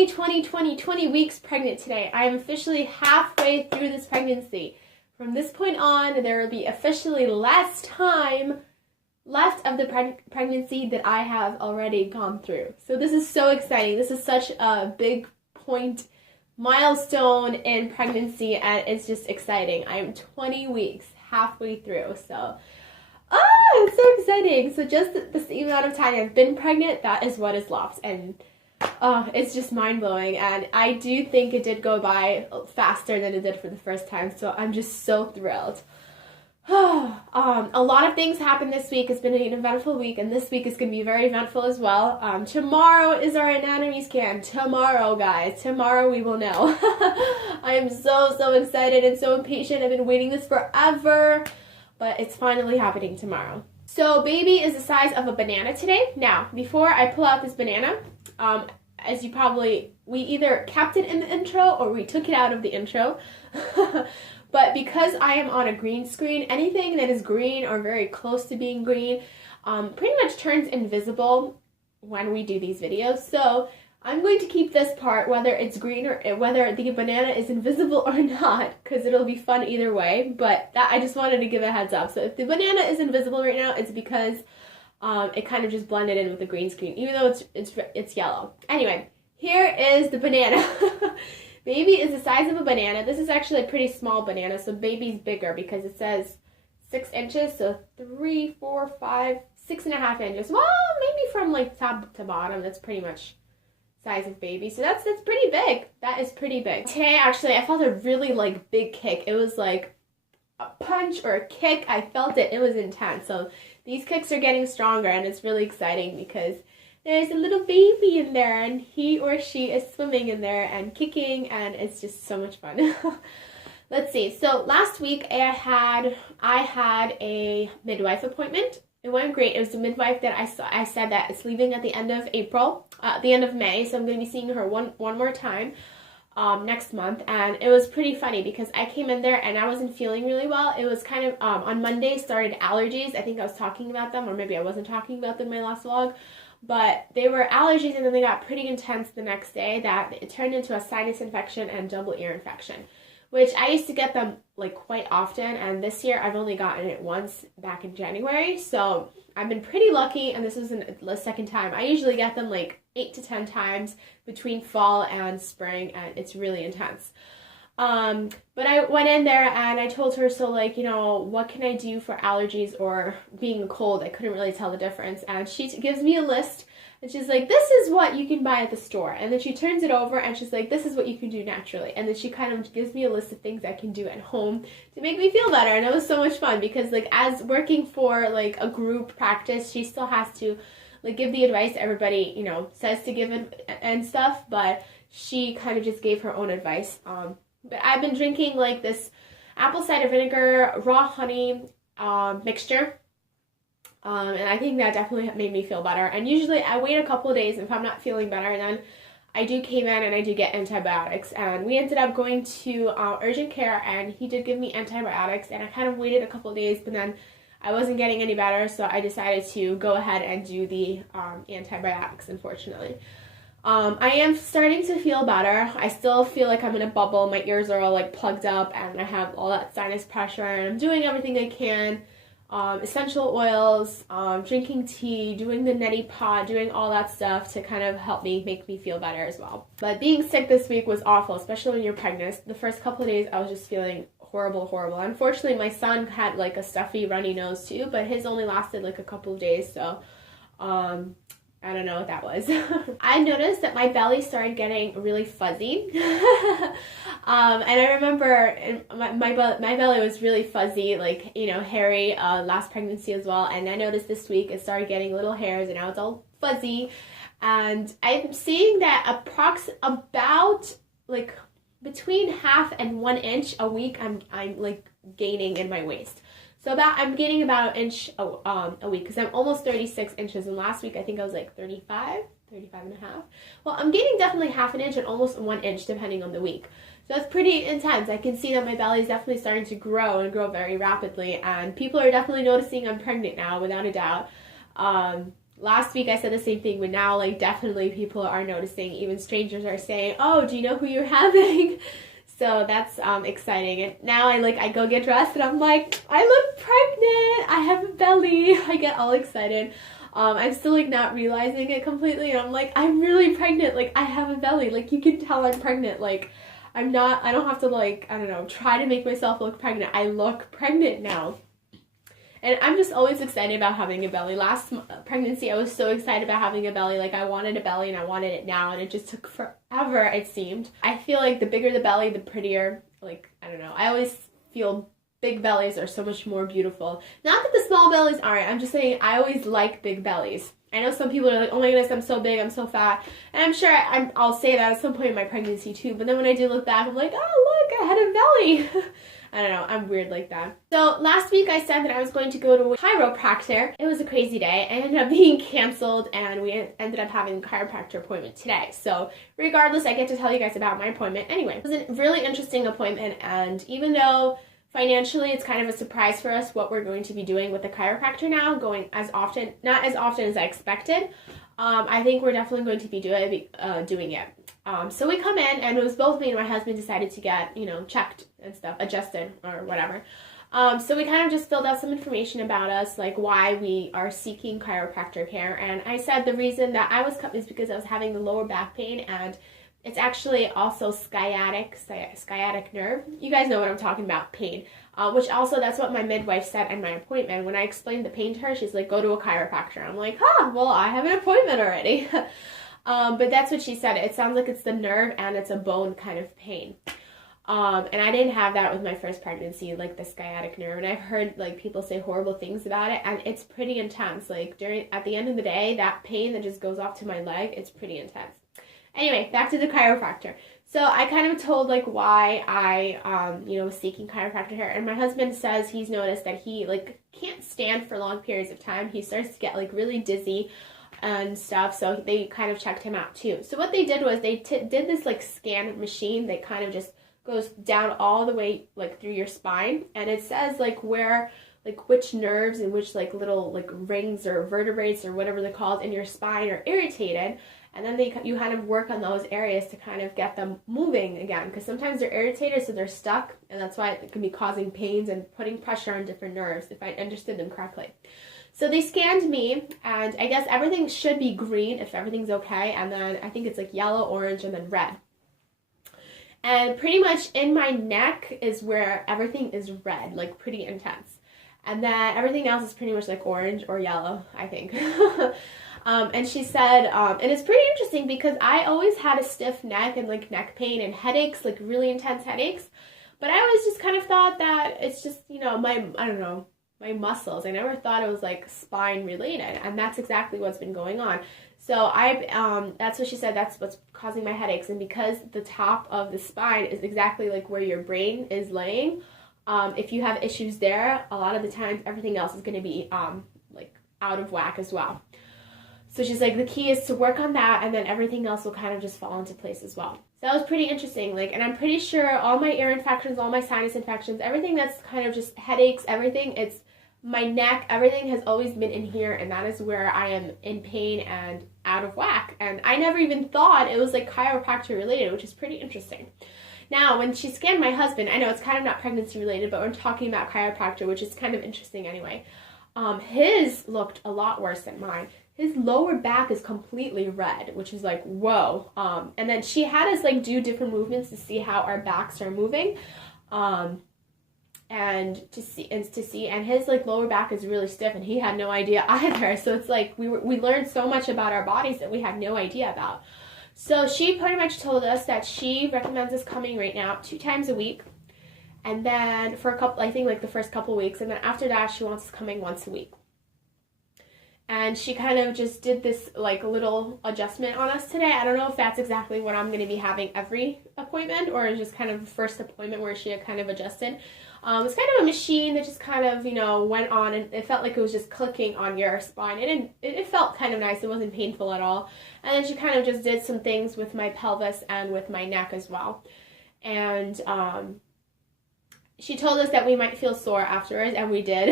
May 2020, 20 weeks pregnant today. I am officially halfway through this pregnancy. From this point on, there will be officially less time left of the pregnancy that I have already gone through. So this is so exciting. This is such a big milestone in pregnancy, and it's just exciting. I'm 20 weeks, halfway through, so it's so exciting. So just the same amount of time I've been pregnant, that is what is left, and it's just mind-blowing. And I do think it did go by faster than it did for the first time, so I'm just so thrilled. A lot of things happened this week. It's been an eventful week, and this week is going to be very eventful as well. Tomorrow is our anatomy scan. Tomorrow, guys. Tomorrow we will know. I am so excited and so impatient. I've been waiting this forever, but it's finally happening tomorrow. So baby is the size of a banana today. Now, before I pull out this banana, as you we either kept it in the intro or we took it out of the intro. But because I am on a green screen, anything that is green or very close to being green pretty much turns invisible when we do these videos. So I'm going to keep this part, whether it's green or whether the banana is invisible or not, because it'll be fun either way. But I just wanted to give a heads up. So if the banana is invisible right now, it's because it kind of just blended in with the green screen, even though it's yellow. Anyway, here is the banana. Baby is the size of a banana. This is actually a pretty small banana, so baby's bigger because it says 6 inches, so 3, 4, 5, 6.5 inches. Well, maybe from like top to bottom, that's pretty much size of baby. So that's pretty big. That is pretty big. Today, actually, I felt a really big kick. It was like a punch or a kick. I felt it. It was intense. So these kicks are getting stronger, and it's really exciting because there's a little baby in there, and he or she is swimming in there and kicking, and it's just so much fun. Let's see. So last week I had a midwife appointment. It went great. It was the midwife that I said that it's leaving at the end of the end of May. So I'm going to be seeing her one more time next month. And it was pretty funny because I came in there and I wasn't feeling really well. It was kind of on Monday started allergies. I think I was talking about them, or maybe I wasn't talking about them in my last vlog. But they were allergies, and then they got pretty intense the next day that it turned into a sinus infection and double ear infection, which I used to get them quite often, and this year I've only gotten it once back in January. So I've been pretty lucky, and this is the second time. I usually get them 8 to 10 times between fall and spring, and it's really intense. But I went in there and I told her, so what can I do for allergies or being cold? I couldn't really tell the difference. And she gives me a list, and she's like, this is what you can buy at the store. And then she turns it over and she's like, this is what you can do naturally. And then she kind of gives me a list of things I can do at home to make me feel better. And it was so much fun because as working for a group practice, she still has to give the advice everybody, says to give it and stuff. But she kind of just gave her own advice. But I've been drinking this apple cider vinegar, raw honey mixture. And I think that definitely made me feel better. And usually I wait a couple of days if I'm not feeling better. And then I do came in and I do get antibiotics. And we ended up going to urgent care, and he did give me antibiotics. And I kind of waited a couple of days, but then I wasn't getting any better. So I decided to go ahead and do the antibiotics, unfortunately. I am starting to feel better. I still feel like I'm in a bubble. My ears are all plugged up, and I have all that sinus pressure, and I'm doing everything I can. Essential oils, drinking tea, doing the neti pot, doing all that stuff to kind of help make me feel better as well. But being sick this week was awful, especially when you're pregnant. The first couple of days I was just feeling horrible. Unfortunately, my son had a stuffy runny nose too, but his only lasted a couple of days, so I don't know what that was. I noticed that my belly started getting really fuzzy. And I remember my belly was really fuzzy, hairy last pregnancy as well. And I noticed this week it started getting little hairs, and now it's all fuzzy. And I'm seeing that about between 1/2 and 1 inch a week I'm gaining in my waist. So I'm gaining about 1 inch a week because I'm almost 36 inches. And last week I think I was 35 and a half. Well, I'm gaining definitely 1/2 inch and almost 1 inch depending on the week. So that's pretty intense. I can see that my belly is definitely starting to grow and grow very rapidly. And people are definitely noticing I'm pregnant now, without a doubt. last week I said the same thing, but now like definitely people are noticing. Even strangers are saying, "Oh, do you know who you're having?" So that's exciting. And now I go get dressed and I'm like, I look pregnant. I have a belly. I get all excited. I'm still like not realizing it completely, and I'm like, I'm really pregnant. Like, I have a belly. Like, you can tell I'm pregnant. Like, I don't have to like, I don't know, try to make myself look pregnant. I look pregnant now. And I'm just always excited about having a belly. Last pregnancy, I was so excited about having a belly. Like, I wanted a belly and I wanted it now, and it just took forever, it seemed. I feel like the bigger the belly, the prettier. Like, I don't know. I always feel big bellies are so much more beautiful. Not that the small bellies aren't. I'm just saying I always like big bellies. I know some people are like, oh my goodness, I'm so big, I'm so fat. And I'm sure I'll say that at some point in my pregnancy too. But then when I do look back, I'm like, oh, look, I had a belly. I don't know, I'm weird like that. So last week I said that I was going to go to a chiropractor. It was a crazy day. I ended up being canceled, and we ended up having a chiropractor appointment today. So regardless, I get to tell you guys about my appointment. Anyway, it was a really interesting appointment, and even though financially, it's kind of a surprise for us what we're going to be doing with the chiropractor now, going not as often as I expected. I think we're definitely going to be doing it. So we come in, and it was both me and my husband decided to get, checked and stuff, adjusted or whatever. So we kind of just filled out some information about us, like why we are seeking chiropractor care. And I said the reason that I was cut is because I was having the lower back pain, and it's actually also sciatic nerve. You guys know what I'm talking about, pain. Which also, that's what my midwife said in my appointment. When I explained the pain to her, she's like, go to a chiropractor. I'm like, well, I have an appointment already. But that's what she said. It sounds like it's the nerve and it's a bone kind of pain. And I didn't have that with my first pregnancy, like the sciatic nerve. And I've heard like people say horrible things about it, and it's pretty intense. Like at the end of the day, that pain that just goes off to my leg, it's pretty intense. Anyway, back to the chiropractor. So I kind of told like why I, was seeking chiropractor care, and my husband says he's noticed that he like can't stand for long periods of time. He starts to get like really dizzy and stuff. So they kind of checked him out too. So what they did was they did this like scan machine that kind of just goes down all the way like through your spine, and it says like where like which nerves and which like little like rings or vertebrae or whatever they're called in your spine are irritated. And then you kind of work on those areas to kind of get them moving again, because sometimes they're irritated, so they're stuck, and that's why it can be causing pains and putting pressure on different nerves, if I understood them correctly. So they scanned me, and I guess everything should be green if everything's okay, and then I think it's like yellow, orange, and then red. And pretty much in my neck is where everything is red, like pretty intense. And then everything else is pretty much like orange or yellow, I think. And she said, and it's pretty interesting because I always had a stiff neck and like neck pain and headaches, like really intense headaches. But I always just kind of thought that it's just, my muscles. I never thought it was like spine related. And that's exactly what's been going on. So that's what she said, that's what's causing my headaches. And because the top of the spine is exactly like where your brain is laying, if you have issues there, a lot of the times everything else is going to be like out of whack as well. So she's like, the key is to work on that, and then everything else will kind of just fall into place as well. So that was pretty interesting. Like, and I'm pretty sure all my ear infections, all my sinus infections, everything that's kind of just headaches, everything, it's my neck, everything has always been in here, and that is where I am in pain and out of whack. And I never even thought it was like chiropractor related, which is pretty interesting. Now, when she scanned my husband, I know it's kind of not pregnancy related, but we're talking about chiropractor, which is kind of interesting anyway. His looked a lot worse than mine. His lower back is completely red, which is like, whoa. And then she had us like do different movements to see how our backs are moving. And his like lower back is really stiff, and he had no idea either. So it's like we learned so much about our bodies that we had no idea about. So she pretty much told us that she recommends us coming right now 2 times a week. And then for the first couple weeks, and then after that she wants us coming once a week. And she kind of just did this like little adjustment on us today. I don't know if that's exactly what I'm going to be having every appointment, or just kind of the first appointment where she had kind of adjusted. It's kind of a machine that just kind of, went on, and it felt like it was just clicking on your spine. It felt kind of nice. It wasn't painful at all. And then she kind of just did some things with my pelvis and with my neck as well. And she told us that we might feel sore afterwards, and we did.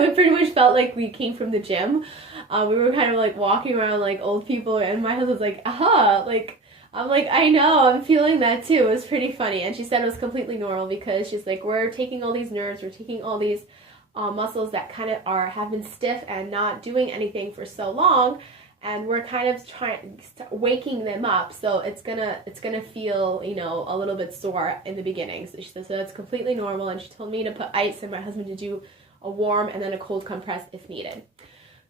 We pretty much felt like we came from the gym. We were kind of like walking around like old people, and my husband's like, aha, like, I'm like, I know, I'm feeling that too. It was pretty funny. And she said it was completely normal because she's like, we're taking all these nerves, we're taking all these muscles that kind of have been stiff and not doing anything for so long, and we're kind of waking them up. So it's gonna feel, you know, a little bit sore in the beginning. So she said, so that's completely normal. And she told me to put ice and my husband to do a warm and then a cold compress if needed.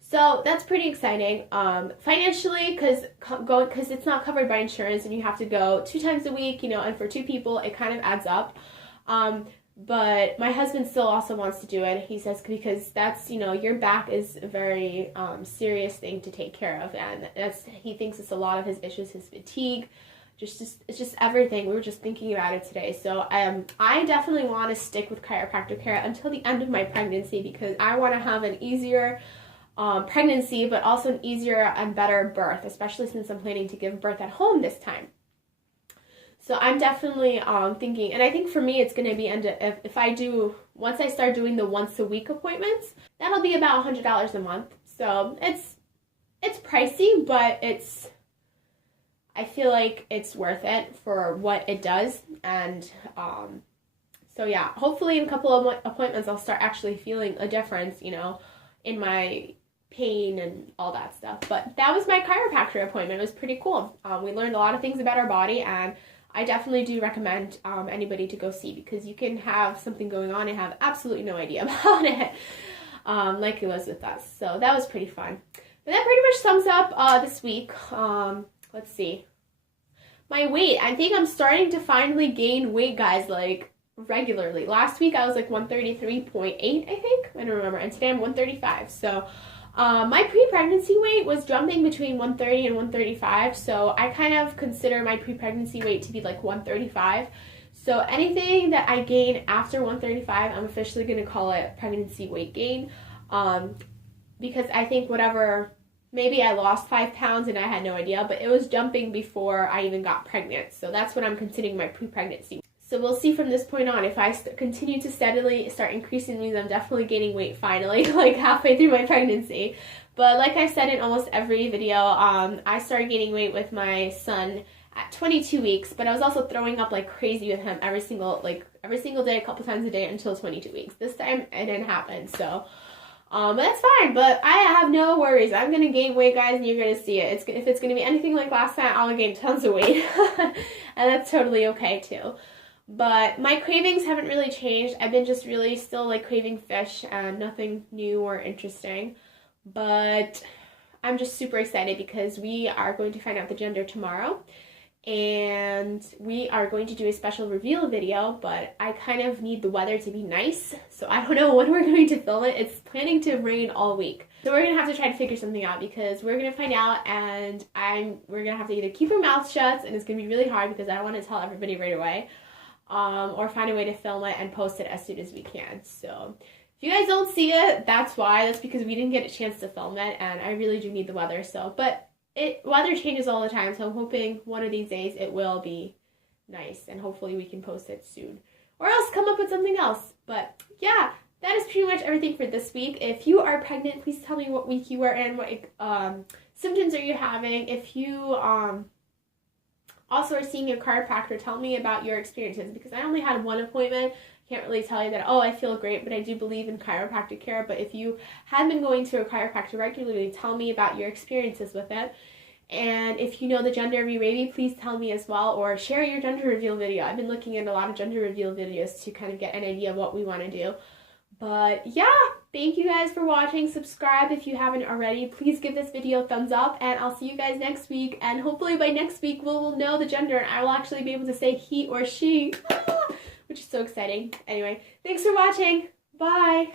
So that's pretty exciting. Financially, because it's not covered by insurance and you have to go 2 times a week, you know, and for 2 people, it kind of adds up. But my husband still also wants to do it. He says because that's, you know, your back is a very serious thing to take care of, and he thinks it's a lot of his issues, his fatigue, it's just everything. We were just thinking about it today. So I definitely want to stick with chiropractor care until the end of my pregnancy because I want to have an easier pregnancy, but also an easier and better birth, especially since I'm planning to give birth at home this time. So I'm definitely thinking, and I think for me it's going to be once I start doing the once a week appointments, that'll be about $100 a month. So it's pricey, but I feel like it's worth it for what it does. And so yeah, hopefully in a couple of appointments I'll start actually feeling a difference, you know, in my pain and all that stuff. But that was my chiropractor appointment. It was pretty cool. We learned a lot of things about our body, and I definitely do recommend anybody to go see because you can have something going on and have absolutely no idea about it, like it was with us. So that was pretty fun. But that pretty much sums up this week. Let's see. My weight. I think I'm starting to finally gain weight, guys, like regularly. Last week I was like 133.8, I think. I don't remember. And today I'm 135. So my pre-pregnancy weight was jumping between 130 and 135, so I kind of consider my pre-pregnancy weight to be like 135. So anything that I gain after 135, I'm officially going to call it pregnancy weight gain, because I think maybe I lost 5 pounds and I had no idea, but it was jumping before I even got pregnant. So that's what I'm considering my pre-pregnancy. So we'll see from this point on. If I continue to steadily start increasing these, I'm definitely gaining weight finally, like halfway through my pregnancy. But like I said in almost every video, I started gaining weight with my son at 22 weeks, but I was also throwing up like crazy with him every single day, a couple times a day until 22 weeks. This time it didn't happen, so but that's fine. But I have no worries. I'm gonna gain weight, guys, and you're gonna see it. If it's gonna be anything like last time, I'll gain tons of weight, and that's totally okay too. But my cravings haven't really changed. I've been just really still like craving fish and nothing new or interesting. But I'm just super excited because we are going to find out the gender tomorrow. And we are going to do a special reveal video, but I kind of need the weather to be nice. So I don't know when we're going to film it. It's planning to rain all week. So we're going to have to try to figure something out because we're going to find out, and we're going to have to either keep our mouths shut, and it's going to be really hard because I don't want to tell everybody right away. Or find a way to film it and post it as soon as we can. So if you guys don't see it, that's why. That's because we didn't get a chance to film it, and I really do need the weather. So, but weather changes all the time, so I'm hoping one of these days it will be nice, and hopefully we can post it soon. Or else come up with something else. But yeah, that is pretty much everything for this week. If you are pregnant, please tell me what week you are in, what symptoms are you having. If you also are seeing a chiropractor, tell me about your experiences, because I only had one appointment. I can't really tell you that, oh, I feel great, but I do believe in chiropractic care. But if you have been going to a chiropractor regularly, tell me about your experiences with it. And if you know the gender of your baby, please tell me as well, or share your gender reveal video. I've been looking at a lot of gender reveal videos to kind of get an idea of what we want to do. But yeah, thank you guys for watching. Subscribe if you haven't already. Please give this video a thumbs up, and I'll see you guys next week. And hopefully by next week we'll know the gender, and I will actually be able to say he or she, which is so exciting. Anyway, thanks for watching. Bye.